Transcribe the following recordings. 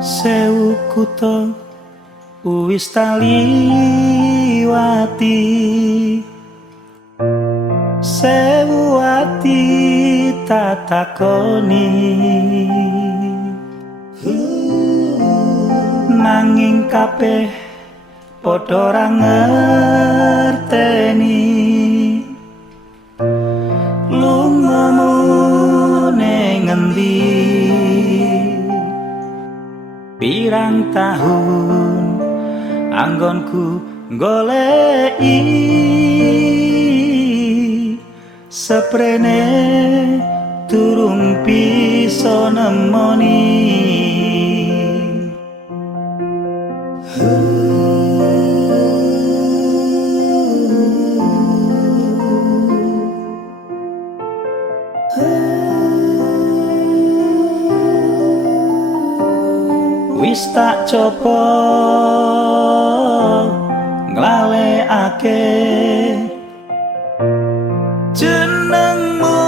Sewu kutha wis taliwati, sewu ati tak takoni, nanging kabeh padha ra ngerteni lungamu ning ngendi. Pirang tahun anggonku goleki seprene turung bisa nemoni. Wis tak coba nglalekake jenengmu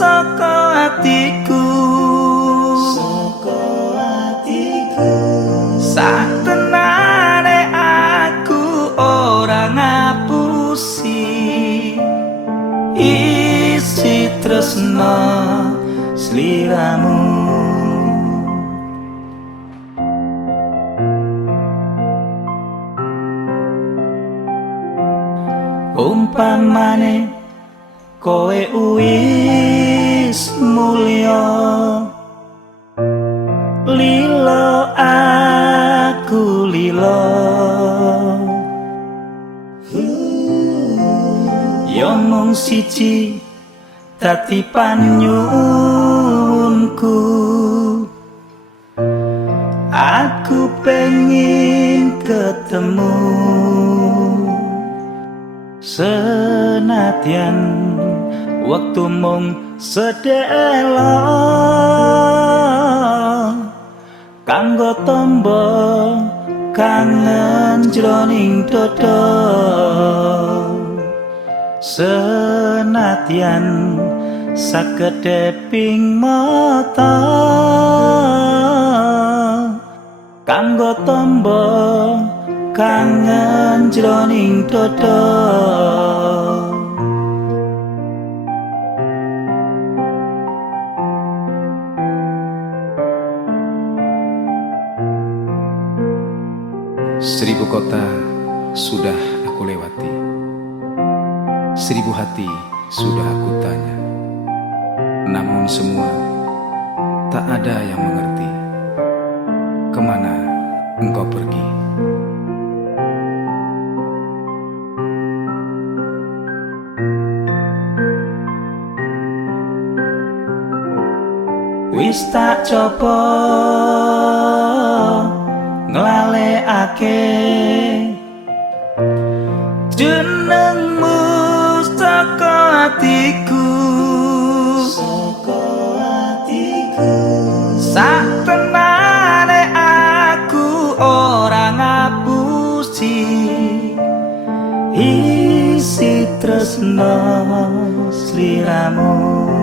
saka atiku, satenane aku ora ngapusi isi tresna sliramu. Umpamane kowe wis mulya, lilo aku lilo, yo mung siji dadi panyuwunku, aku pengin ketemu. Senadyan waktu mung sedelo kanggo tombo kangen jroning dodo, senadyan sakedheping mata kanggo tombo kangen jroning dodo. Seribu kota sudah aku lewati, seribu hati sudah aku tanya, namun semua tak ada yang mengerti kemana engkau pergi. Wis tak coba nglalekake jenengmu saka atiku, satenane aku ora ngapusi isi tresna sliramu.